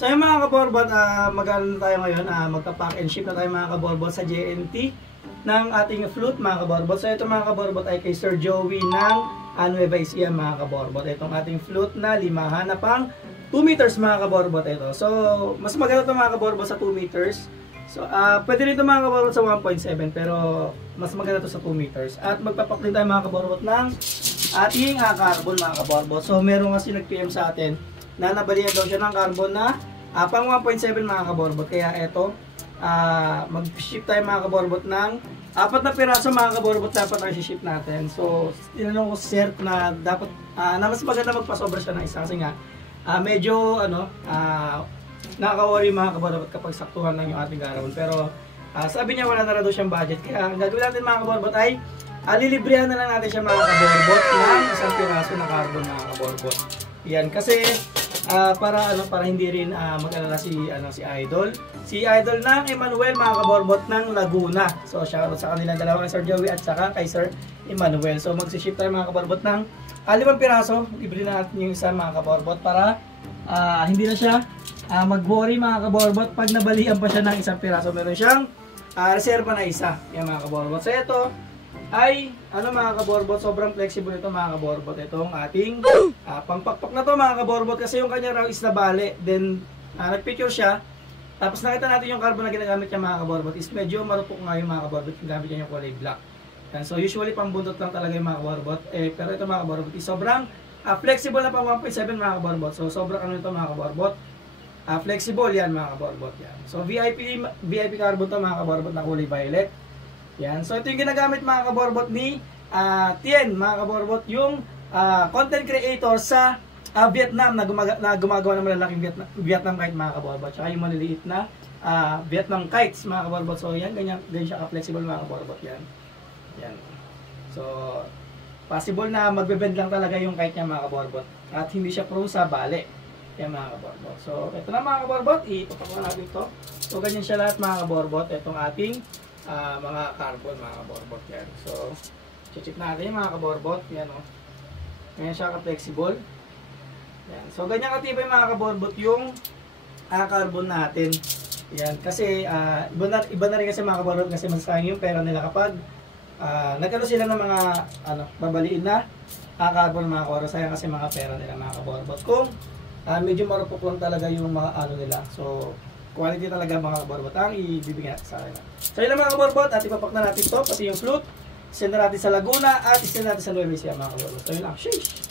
So yung mga kaborbot, mag-ano na tayo ngayon, magka-pack and ship na tayo mga kaborbot sa JNT ng ating flute mga kaborbot. So ito mga kaborbot ay kay Sir Joey ng Nueva Ecija mga kaborbot. Itong ating flute na limahan na pang 2 meters mga kaborbot ito. So mas maganda ito mga kaborbot sa 2 meters. So pwede rin ito mga kaborbot sa 1.7 pero mas maganda ito sa 2 meters. At magpapak din tayo mga kaborbot ng ating carbon mga kaborbot. So meron kasi nag-PM sa atin na nabalihan daw siya ng carbon na pang 1.7 mga kaborbot. Kaya ito, mag-ship tayo mga kaborbot ng 4 na piraso mga kaborbot dapat ang ship natin. So, tinanong ko sir na dapat, na mas maganda magpasobra siya ng isa kasi nga, medyo, nakaka-worry mga kaborbot kapag saktuhan lang yung ating carbon. Pero, sabi niya wala na daw siyang budget. Kaya, ang gagawin natin mga kaborbot ay, lilibrihan na lang natin siya mga kaborbot ng 1 piraso na carbon mga kaborbot. Yan, kasi, para hindi rin mag-alala si Idol. Si Idol ng Emmanuel mga kaborbot ng Laguna. So shoutout sa kanilang dalawa kay Sir Joey at saka kay Sir Emmanuel. So magsi-ship tayo mga kaborbot ng 5 piraso. Libre na natin yung isa mga kaborbot para hindi na siya mag-worry mga kaborbot pag nabalian pa siya ng 1 piraso. Meron siyang reserva na isa. Yan mga kaborbot. So ito ay mga kaborbot, sobrang flexible ito mga kaborbot. Itong ating pangpakpak na to mga kaborbot kasi yung kanya raw is nabali. Then nagpicture siya. Tapos nakita natin yung carbon na ginagamit niya mga kaborbot is medyo marupok nga yung mga kaborbot. Ginagamit niya yung kulay black. And so usually pambundot lang talaga yung mga kaborbot. Pero ito mga kaborbot is sobrang flexible na pang 1.7 mga kaborbot. So sobrang ito mga kaborbot. Flexible yan mga kaborbot. Yan. So VIP carbon to mga kaborbot na kulay violet. Yan. So ito yung ginagamit mga kaborbot ni Tien mga kaborbot, yung content creator sa Vietnam na gumagawa ng malalaking Vietnam kite mga kaborbot. Tsaka yung maliliit na Vietnam kites mga kaborbot. So yan, ganyan siya ka-flexible mga kaborbot. Yan. Yan. So possible na magbe-bend lang talaga yung kite niya mga kaborbot. At hindi siya pro sa bale. Yan mga kaborbot. So ito na mga kaborbot, ipapakuha natin ito. So ganyan siya lahat mga kaborbot. Itong ating mga carbon mga kaborbot. Yan. So check natin mga kaborbot. Yan o. Ganyan siya ka-flexible. Yan. So ganyan katibay mga kaborbot yung carbon natin. Yan. Kasi iba na rin kasi mga kaborbot kasi masasayang yung pera nila kapag nagkaroon sila ng mga babaliin na carbon mga kaborbot. Sayang kasi mga pera nila mga kaborbot. Kung medyo marupok lang talaga yung mga nila. So quality talaga mga kaborbot ang ibibigay natin sa akin. So yun lang mga kaborbot, at ipapak na natin ito, pati yung flute. Send na natin sa Laguna at send natin sa Nueva Ecija mga kaborbot. So yun lang. Sheesh!